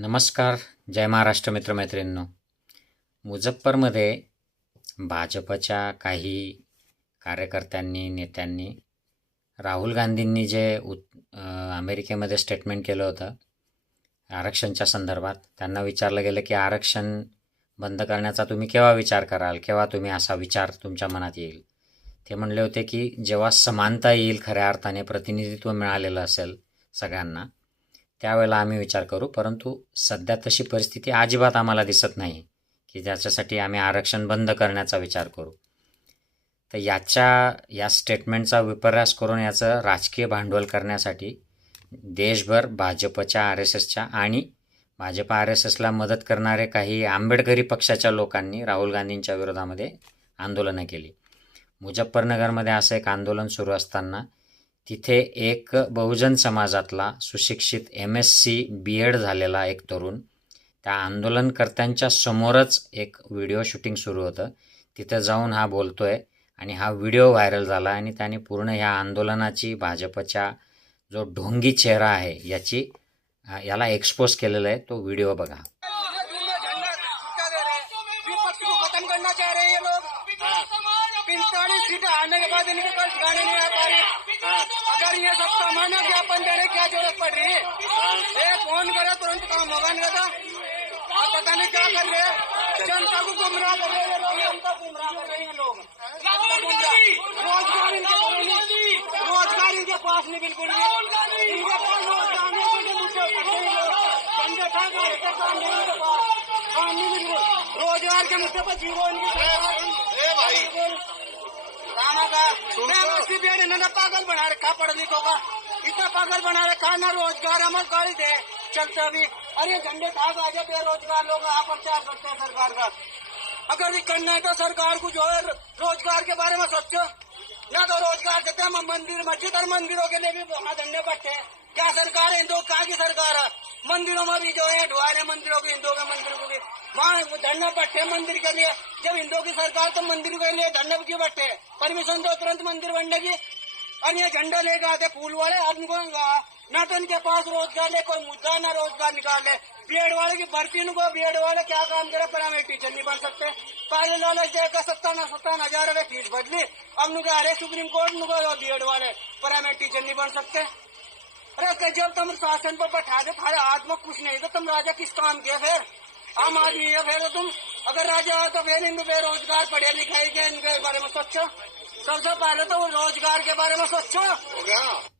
नमस्कार जय महाराष्ट्र मित्रमैत्रिणींनो. मुझफ्फरमध्ये भाजपच्या काही कार्यकर्त्यांनी नेत्यांनी राहुल गांधींनी जे उत अमेरिकेमध्ये स्टेटमेंट केलं होतं आरक्षणच्या संदर्भात त्यांना विचारलं गेलं की आरक्षण बंद करण्याचा तुम्ही केव्हा विचार कराल? केव्हा तुम्ही असा विचार तुमच्या मनात येईल? ते म्हणले होते की जेव्हा समानता येईल खऱ्या अर्थाने प्रतिनिधित्व मिळालेलं असेल सगळ्यांना त्यावेळेला आम्ही विचार करू परंतु सध्या तशी परिस्थिती अजिबात आम्हाला दिसत नाही की ज्याच्यासाठी आम्ही आरक्षण बंद करण्याचा विचार करू. तर याच्या या स्टेटमेंटचा विपर्यास करून याचं राजकीय भांडवल करण्यासाठी देशभर भाजपच्या आर एस एसच्या आणि भाजप आर एस एसला मदत करणारे काही आंबेडकरी पक्षाच्या लोकांनी राहुल गांधींच्या विरोधामध्ये आंदोलनं केली. मुजफ्फरनगरमध्ये असं एक आंदोलन सुरू असताना तिथे एक बहुजन समाजातला सुशिक्षित M S C B Ed झालेला एक तरुण. त्या आंदोलनकर्त्यांच्या समोरच एक व्हिडिओ शूटिंग सुरू होतं. तिथं जाऊन हा बोलतो आहे आणि हा व्हिडिओ व्हायरल झाला आणि त्याने पूर्ण ह्या आंदोलनाची भाजपच्या जो ढोंगी चेहरा आहे याची याला एक्सपोज केलेला आहे. तो व्हिडिओ बघा. विपक्ष को खत्म करना चाह रहे हैं ये लोग। पैंतालीस सीट आने के बाद इनके पास गाने नहीं आ पा रहे। अगर ये सब सामान ज्ञापन देने की क्या ज़रूरत पड़ रही है? ये फ़ोन करे, तुरंत काम होगा नहीं दादा। आप पता नहीं क्या कर रहे जनता को गुमराह कर रहे हैं लोग। रोज़गार इनके रोज़गार इनके पास नहीं, बिल्कुल रोज़गार के मुद्दे पर इनकी भाई। रामा का मैं बस्ती बिहार पागल बना रखा पढ़ लिखों का। इतना पागल बना रखा, ना रोज़गार हमारे गाड़ी दे। चलते अभी। अरे, झंडे खा आ जाए बेरोजगार लोग यहाँ प्रचार करते हैं सरकार का। अगर भी करना है तो सरकार को जो है रोज़गार के बारे में सोचो। ना तो रोज़गार देते हैं मंदिर, मस्जिद और मंदिरों के लिए भी वहाँ धंधे बैठे हैं। क्या सरकार है? हिंदू कहाँ की सरकार है? मंदिरों में भी जो है ढुआरे मंदिरों के, हिंदुओं के मंदिरों को भी वहाँ धरना बैठे मंदिर के लिए। जब हिंदुओं की सरकार तो मंदिर के लिए धरना क्यों बैठे परमिशन दो तुरंत मंदिर बनने की और ये झंडा लेकर आते फूल वाले, और उनको ना तो इनके पास रोज़गार ले, कोई मुद्दा ना रोज़गार निकाल निकाले बीएड वाले की भर्ती इनको बीएड वाले क्या काम करे? प्राइवेट टीचर नहीं बन सकते। पहले लालच देकर सत्तावन सत्तावन हज़ार रुपए फ़ीस बदली। अब नुके अरे सुप्रीम कोर्ट नुको बीएड वाले प्राइवेट टीचर नहीं बन सकते। जब तुम शासन पर बैठा दे, तुम्हारे हाथ में कुछ नहीं तो तुम राजा किस काम के फिर? आम आदमी है फिर तो तुम। अगर राजा हो तो फिर इनको बेरोजगार पढ़े लिखाई के इनके बारे में सोचो। सबसे पहले तो रोज़गार के बारे में सोचो।